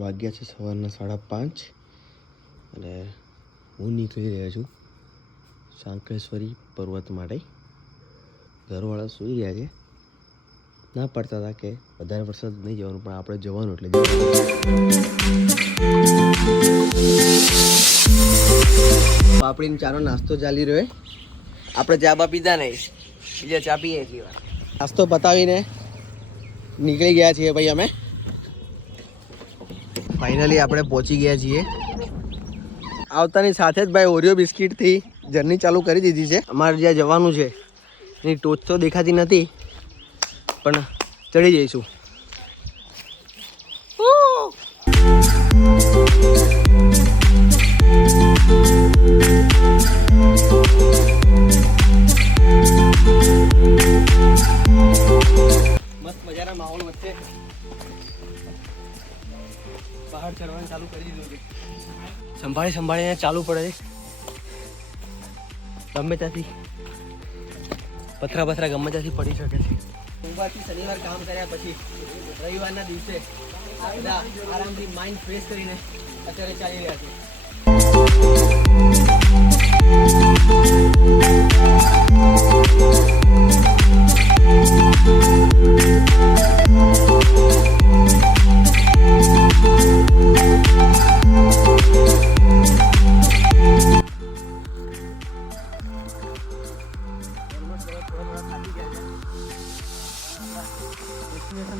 વાગ્યા છે સવારના 5:30 અને હું નીકળી રહ્યો છું સાંકળેશ્વરી પર્વત માટે. ઘરવાળા સૂઈ રહ્યા છે. ના પડતા હતા કે વધારે વરસાદ નહીં જવાનું, પણ આપણે જવાનું એટલે પાપડીનો ચાનો નાસ્તો ચાલી રહ્યો. આપણે ચા બા પીધા નહીં, બીજા ચા પીએ એટલી વાર. નાસ્તો પતાવીને નીકળી ગયા છીએ ભાઈ અમે. ફાઇનલી આપણે પહોંચી ગયા છીએ. આવતાની સાથે જ ભાઈ ઓરિયો બિસ્કિટથી જર્ની ચાલુ કરી દીધી છે. અમારે જ્યાં જવાનું છે એની ટોચ તો દેખાતી નથી, પણ ચડી જઈશું. મસ્ત મજાના માહોલ વચ્ચે પહાડ ચડવાનું ચાલુ કરી દીધું છે. સંભાળીને ચાલુ પડે છે. ગમે ત્યાંથી પથરા ગમે ત્યાંથી પડી શકે છે. સોમવારથી શનિવાર કામ કર્યા પછી રવિવારના દિવસે બધા આરામથી માઇન્ડ ફ્રેશ કરીને અત્યારે ચાલી રહ્યા છે.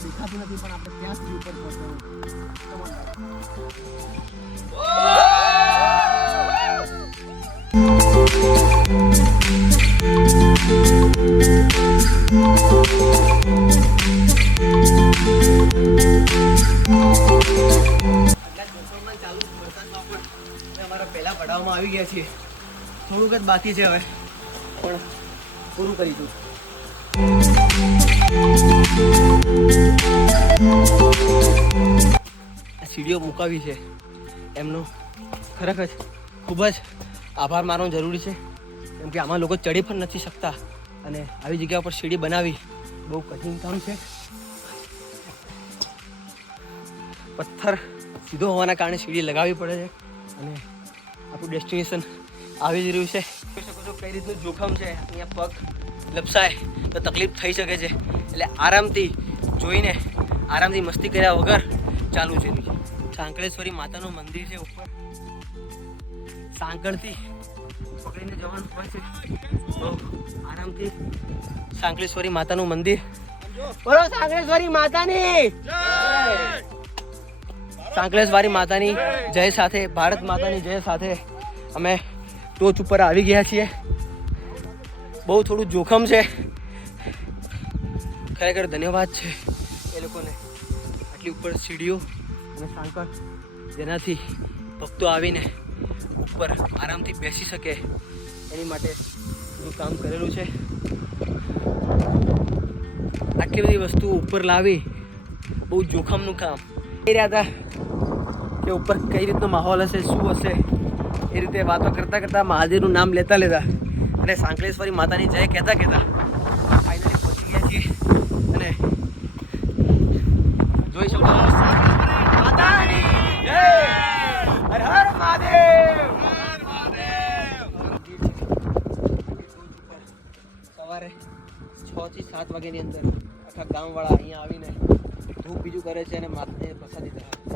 દેખાતું નથી, પણ આપણે ત્યાં સુધી ઉપર પહોંચવાનું. અમારા પહેલા પડાવમાં આવી ગયા છીએ. થોડુંક જ બાકી છે, હવે પણ પૂરું કરીશું. સીડીઓ મુકાવી છે એમનો ખરેખર ખૂબ જ આભાર માનવો જરૂરી છે, કેમ કે આમાં લોકો ચડી પણ નથી શકતા અને આવી જગ્યા પર સીડી બનાવી બહુ કઠિન કામ છે. પથ્થર સીધો હોવાના કારણે સીડી લગાવવી પડે છે અને આપણું ડેસ્ટિનેશન આવી જ રહ્યું છે. જોઈ શકો છો કઈ રીતનું જોખમ છે. અહીંયા પગ લપસાય તો તકલીફ થઈ શકે છે, એટલે આરામથી જોઈને આરામથી મસ્તી કર્યા વગર ચાલુ છે. સાંકળેશ્વરી માતાનું મંદિર છે ઉપર. સાંકળથી પકડીને જવાનું હોય છે તો આરામથી સાંકળેશ્વરી માતાનું મંદિર. બોલો સાંકળેશ્વરી માતાની જય! સાંકળેશ્વરી માતાની જય સાથે, ભારત માતાની જય સાથે અમે ટોચ ઉપર આવી ગયા છીએ. બહુ થોડું જોખમ છે. ખરેખર ધન્યવાદ છે એ લોકોને, આટલી ઉપર સીડીઓ અને સાંકળ જેનાથી ભક્તો આવીને ઉપર આરામથી બેસી શકે એની માટે બધું કામ કરેલું છે. આટલી બધી વસ્તુ ઉપર લાવી બહુ જોખમનું કામ કરી રહ્યા હતા કે ઉપર કઈ રીતનો માહોલ હશે, શું હશે, એ રીતે વાતો કરતાં મહાદેવનું નામ લેતા અને સાંકળેશ્વરી માતાની જય કહેતા ફાઇનલી પહોંચી ગયા છીએ. અને જોઈ શકો હર હર મહાદેવ. સવારે 6 થી 7 વાગ્યાની અંદર આખા ગામવાળા અહીંયા આવીને ધૂપ બીજું કરે છે અને માતાને પ્રસાદી ધરાવે છે.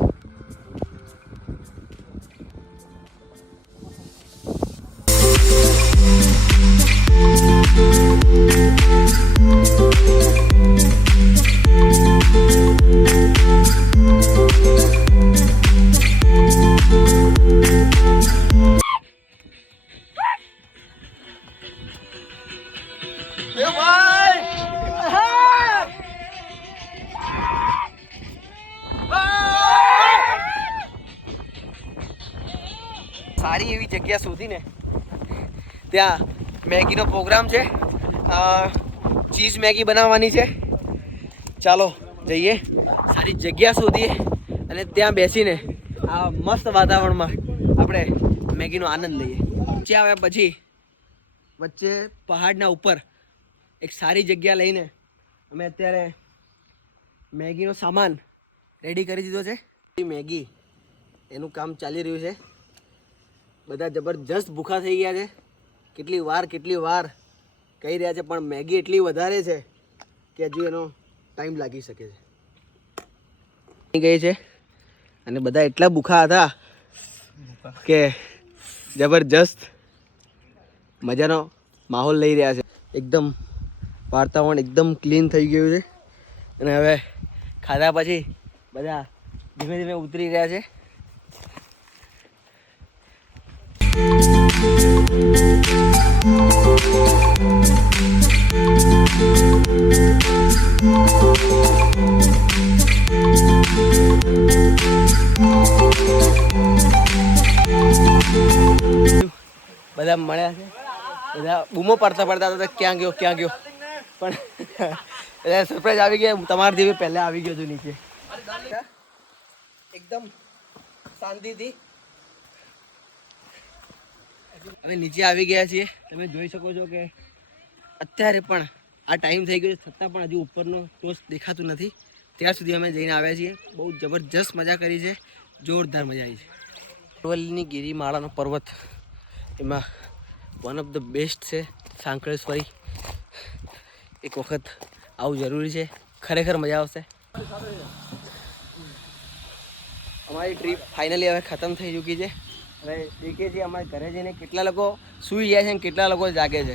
સારી એવી જગ્યા શોધીને ત્યાં મેગીનો પ્રોગ્રામ છે. ચીઝ મેગી બનાવવાની છે. ચાલો જઈએ, સારી જગ્યા શોધીએ અને ત્યાં બેસીને આ મસ્ત વાતાવરણમાં આપણે મેગીનો આનંદ લઈએ. વચ્ચે આવ્યા પછી વચ્ચે પહાડના ઉપર એક સારી જગ્યા લઈને અમે અત્યારે મેગીનો સામાન રેડી કરી દીધો છે મેગી એનું કામ ચાલી રહ્યું છે. બધા જબરજસ્ત ભૂખા થઈ ગયા છે. કેટલી વાર કહી રહ્યા છે, પણ મેગી એટલી વધારે છે કે હજુ એનો ટાઈમ લાગી શકે છે. ગઈ છે અને બધા એટલા ભૂખા હતા કે જબરજસ્ત મજાનો માહોલ લઈ રહ્યા છે. એકદમ વાતાવરણ એકદમ ક્લીન થઈ ગયું છે અને હવે ખાધા પછી બધા ધીમે ધીમે ઉતરી રહ્યા છે. બધા મળ્યા છે, બધા બૂમો પાડતા હતા ક્યાં ગયો પણ સરપ્રાઈઝ આવી ગયા. તમારાથી બી પહેલા આવી ગયો છું નીચે, એકદમ શાંતિથી. હવે નીચે આવી ગયા છીએ. તમે જોઈ શકો છો કે અત્યારે પણ આ ટાઈમ થઈ ગયો છતાં પણ હજુ ઉપરનો ટોચ દેખાતું નથી. ત્યાં સુધી અમે જઈને આવ્યા છીએ. બહુ જબરજસ્ત મજા કરી છે, જોરદાર મજા આવી છે. અરવલ્લીની ગિરિમાળાનો પર્વત, એમાં વન ઓફ ધ બેસ્ટ છે સાંકળેશ્વરી. એક વખત આવું જરૂરી છે, ખરેખર મજા આવશે. અમારી ટ્રીપ ફાઇનલી હવે ખતમ થઈ ચૂકી છે. હવે દેખીએ છીએ અમારે ઘરે જઈને કેટલા લોકો સૂઈ ગયા છે અને કેટલા લોકો જાગે છે.